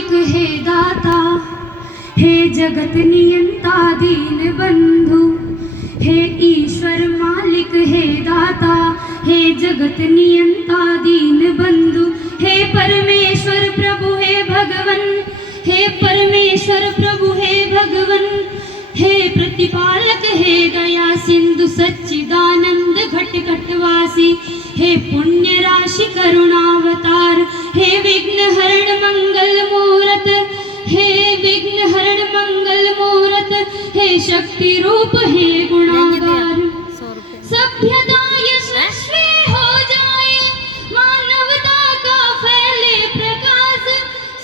मालिक हे दाता, हे जगत नियंता दीन बंधु, हे ईश्वर मालिक हे दाता, हे जगत नियंता दीन बंधु, हे परमेश्वर प्रभु हे भगवन, हे परमेश्वर प्रभु हे भगवन, हे प्रतिपालक हे दया सिंधु सच्चिदानंद घट घटवासी, हे पुण्य राशि करुणावतार, हे विघ्न हरण मंगल मूरत, हे विघ्न हरण मंगल मूरत, हे शक्ति रूप हे गुणागार। सभ्यता यशस्वी हो जाए, मानवता का फैले प्रकाश,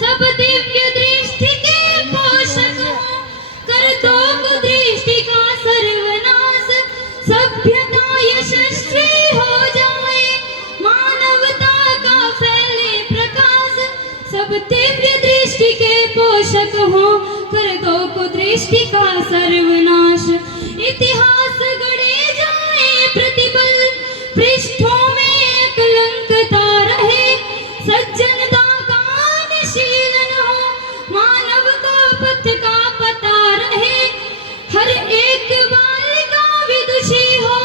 सब दिव्य दृष्टि के पोषक हो, कर दो कुदृष्टि का सर्वनाश। सभ्यता यशस्वी हो जाए, मानवता का फैले प्रकाश, सब दिव्य दृष्टि के पोषक हो, कर दो कुदृष्टि का सर्वनाश। इतिहास गढ़े जाए प्रतिबल, पृष्ठों में कलंकता रहे, सज्जनता का अनुशीलन हो, मानव को पथ का पता रहे। हर एक बालिका विदुषी हो,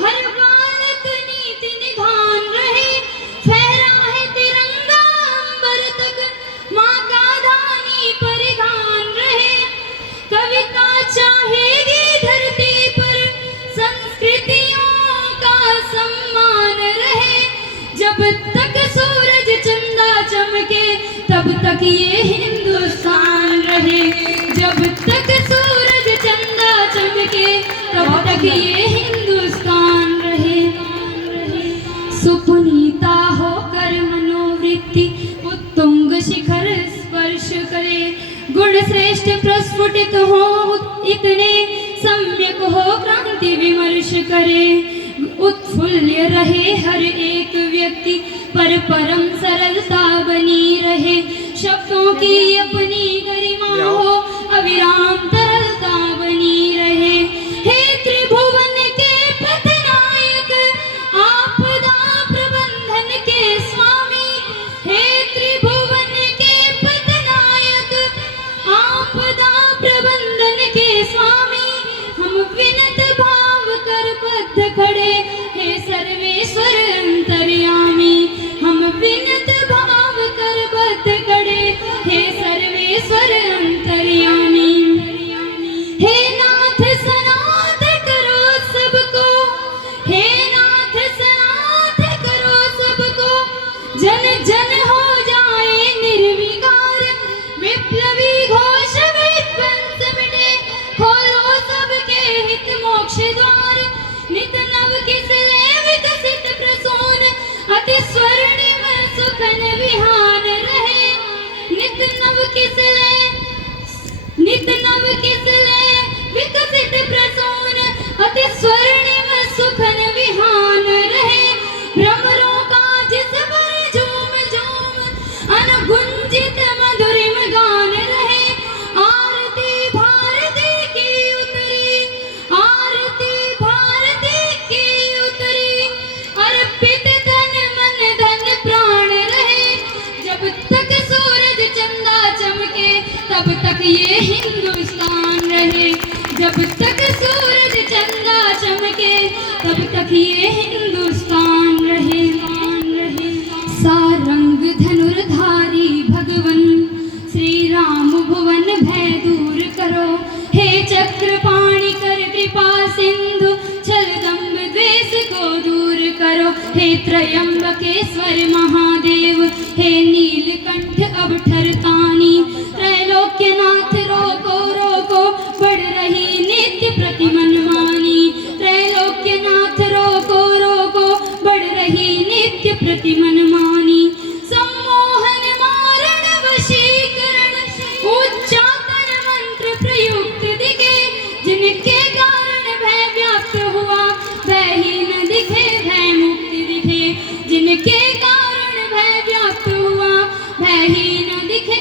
हर बालक नीति निधान रहे, फहराए तिरंगा अंबर तक, माँ का धानी परिधान रहे। कविता चाहेगी धरती पर, संस्कृतियों का सम्मान रहे, जब तक सूरज चंदा चमके तब तक ये हिंदुस्तान रहे, जब तक सूरज चंदा चमके तब तक ये हिंदुस्तान रहे। सुपुनीता होकर मनोवृत्ति उत्तुंग शिखर स्पर्श करे, गुण श्रेष्ठ प्रस्फुटित हो इतने, सम्यक हो क्रांति विमर्श करे। उत्फुल्ल रहे हर एक व्यक्ति पर परम सरलता बनी रहे, शब्दों की अपनी गरिमा हो अविराम तरलता बनी रहे। हे त्रिभुवन के पथनायक, आपदा प्रबंधन के स्वामी, हे त्रिभुवन के पथनायक, आपदा प्रबंधन के स्वामी, हम विनत भाव कर बद्ध खड़े, हे सर्वेश्वर अंतर्यामी, हम विनत भाव कर बद्ध खड़े, हे सर्वेश्वर अंतर्यामी। हे नाथ सनाथ करो सबको, हे नाथ सनाथ करो सबको, जन जन हो जाए निर्विकार, विप्लवी घोष विध्वंस मिटे, खोलो सबके हित मोक्ष द्वार। नित नव किसले विकसित प्रसून, अति स्वर्णिम सुखन विहान रहे। नित नव किसले विकसित प्रसून, अति स्वर्णिम सुखन विहान रहे। भ्रमरों का जिस पर झूम झूम, अनगुंजित मधुरिम गान रहे। आरती भारती की उतरी, आरती भारती की उतरी, अर्पित तन मन धन प्राण रहे। जब तक सूरज चंदा चमके तब तक ये हिंदुस्तान रहे, जब तक सूरज चंदा चमके तब तक ये हिंदुस्तान रहे। सारंग धनुर्धारी भगवन, श्री राम भुवन भय दूर करो, हे चक्रपाणि कर कृपा सिंधु, छल दंभ द्वेष को दूर करो। हे त्रयंबकेश्वर महादेव, हे नीलकंठ अवठरतानी, त्रैलोक्यनाथ रोको रोको, बढ़ रही नित्य प्रति मनमानी। त्रैलोक्यनाथ रोको रोको, बढ़ रही नित्य प्रति मनमानी। सम्मोहन मारण वशीकरण, उच्चाटन मंत्र प्रयुक्त दिखे, जिनके कारण भय व्याप्त हुआ, भयहीन दिखे भय मुक्ति दिखे। जिनके कारण भय व्याप्त हुआ, भयहीन दिखे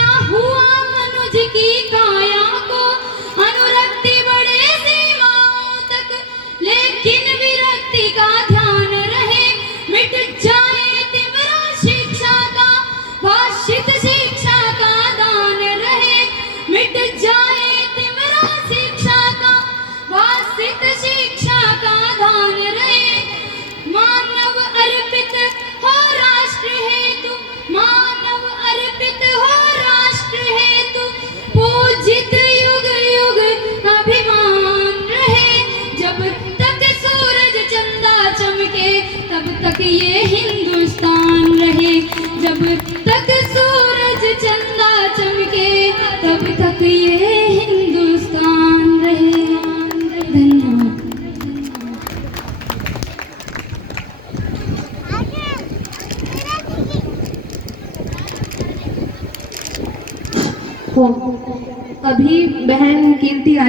क्या हुआ मनुज की काया को अनुरक्ति बढ़े सीमाओं तक, लेकिन विरक्ति का ध्यान रहे, मिट जाए तिमिरा शिक्षा का, भाषित शिक्षा का दान रहे, मिट जाए तिमिरा शिक्षा का, भाषित शिक्षा का दान रहे। मानव अर्पित हो राष्ट्र हेतु, मानव अर्पित हो राष्ट्र हेतु, पूजित युग युग अभिमान रहे। जब तक सूरज चंदा चमके तब तक ये हिंदुस्तान रहे, जब तक सूरज चंदा चमके तब तक ये हिंदुस्तान रहे। धन्यवाद। अभी बहन कीर्ति